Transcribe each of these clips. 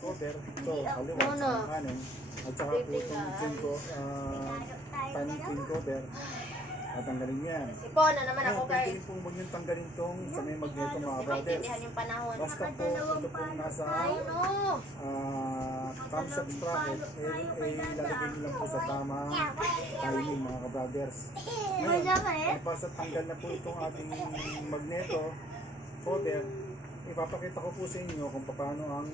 cover. Ito, kaliwa sa kanan. At saka po itong pin ko, timing pin cover. Tatanggalin yan. Sipo na naman ako Pwede guys. rin pong huwag yung tanggalin tong sa may magneto mga brothers. Maintindihan yung panahon. Basta po, ito pong nasa camshaft sprocket, lalagay nyo lang po sa tamang timing mga ka-brothers. Ngayon, basta tanggal na po itong ating magneto, cover, ipapakita ko po sa inyo kung paano ang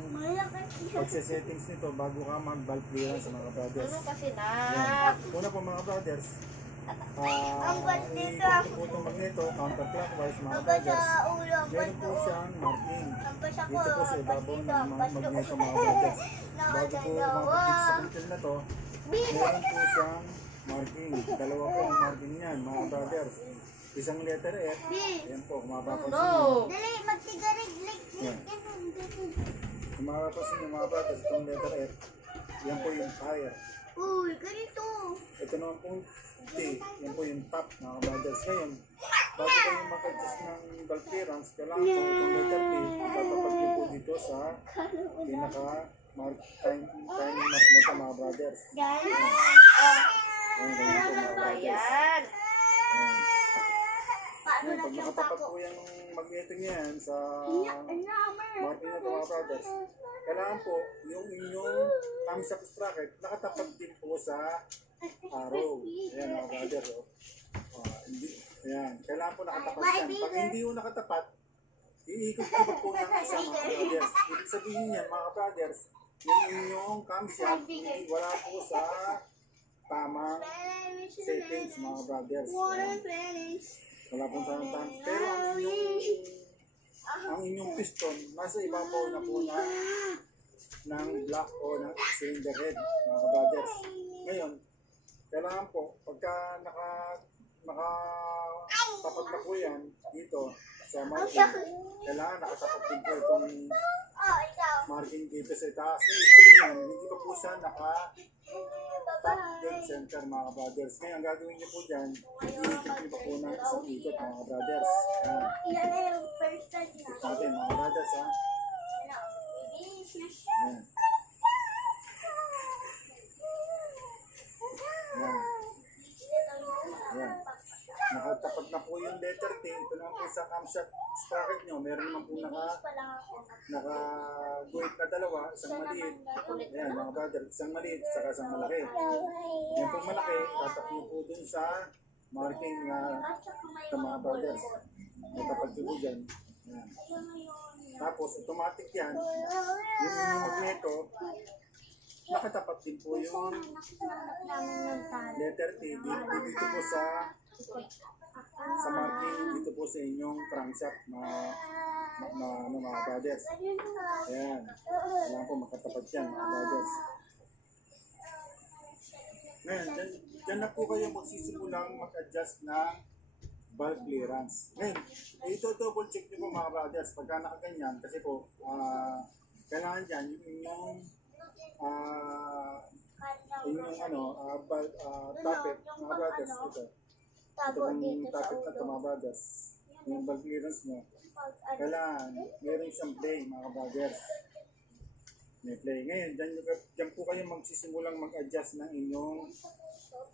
pagse-settings nito bago ka mag-valve clearance mga brothers. Ano kasi na? Una po mga brothers, dito. po itong magneto, counterclockwise mga brothers. Meron po siyang marking. Dito po sa ibabaw ng mga magneto mga brothers. Bago po mapagkit sa control na to, meron po siyang marking. Dalawa po ang marking niyan mga brothers. Isang letter F, yan po, kung mapapansin nyo. Dali, magtigarig-lig. Yan. Kung mapapansin nyo mga brothers, itong letter F, yan po yung fire. Uy, ganito. Ito naman po T, yan po yung top mga brothers. Ngayon, bago kayo mag-adjust ng valve clearance, kailangan po itong letter T, tatapag nyo po dito sa timing mark na ito mga brothers. Yan, ganyan po mga brothers. Ayan. Yan. Ngayon, pag nakatapat po yung magneto niyan sa marking na ito mga brothers, kailangan po yung inyong camshaft sprocket nakatapat din po sa arrow. Ayan mga brothers. Ayan. Kailangan po nakatapat yan. Pag hindi po nakatapat, iikot-ikot po ng isa mga brothers. Ibig sabihin niyan mga brothers, yung inyong camshaft wala po sa tamang settings mga brothers. Ayan. Wala pong tamang. Pero ang inyong piston nasa ibabaw na po ng block o ng cylinder head mga brothers. Ngayon, kailangan po pagka nakatapat na po yan dito sa marking, kailangan nakatapat din po itong marking dito sa itaas. Ibig sabihin hindi pa po siya top dead center mga brothers. Ngayon, ang gagawin niyo po dyan, iikot niyo pa po ng isang ikot mga brothers. Yan na yung first time na. Ikot natin mga brothers ha. Ayan. Ayan. Ayan. Nakatapat na po yung letter T. Ito naman po sa camshaft sprocket nyo. Meron naman po naka-guhit na dalawa. Isang maliit. Ayan mga brother. Isang maliit saka isang malaki. Yan po malaki. Tatap nyo po dun sa marking na ito mga brothers. Natapat nyo po dyan. Ayan. Tapos automatic yan. Yung magneto, nakatapat din po yung letter T dito po sa marking dito po sa inyong crankshaft mga brothers. Ayan. Ayan po makatapat yan mga brothers. Ngayon, dyan na po kayo magsisimulang mag-adjust ng valve clearance. Ngayon, ito double check nyo po mga brothers pagka nakaganyan kasi po kailangan dyan yung inyong tapet mga brothers. Ito yung tapet na ito mga brothers. Yung valve clearance nyo. Kailangan meron siyang play mga brothers. May play. Ngayon, dyan po kayo magsisimulang mag-adjust ng inyong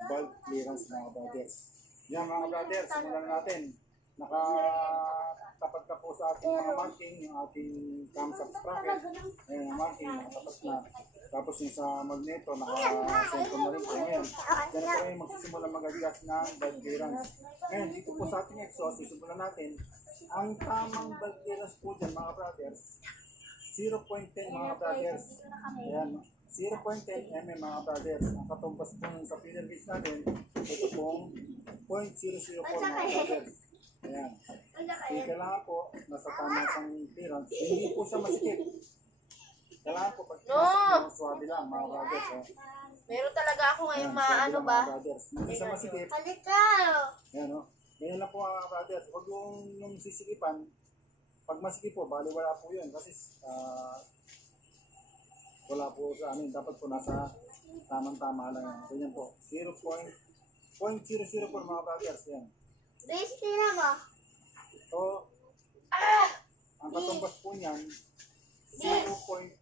valve clearance mga brothers. Yan mga brothers, simulan natin. Nakatapat na po sa ating mga marking, yung ating camshaft sprocket. Ayan ang marking, nakatapat na. Tapos yung sa magneto, naka-center na rin po. Ngayon, dyan po kayo magsisimulang mag-adjust ng valve clearance. Ngayon, dito po sa ating exhaust, simulan natin. Ang tamang valve clearance po dyan mga brothers, 0.10 mga brothers. Ayan, 0.10 mm mga brothers. Ang katumbas po sa feeder gauge natin, ito pong 0.004 mga brothers. Ayan. Kailangan po, nasa tamang sang clearance. Hindi po siya masikip. Kailangan po, pag swabe lang mga brothers. Meron talaga ako ngayong Ayan, maano swabe ba? lang, mga brothers. Hindi siya masikip. Halika! Ayan o. Ngayon na po mga brothers. Huwag yung sisikipan. Pag masikip po, bali wala po yun. Kasi wala po sa amin. Dapat po nasa tamang-tama lang yan. Ganyan po. 0.004 mga brothers. Yan. Base nila mo. So, ang katumbas po niyan, 0.004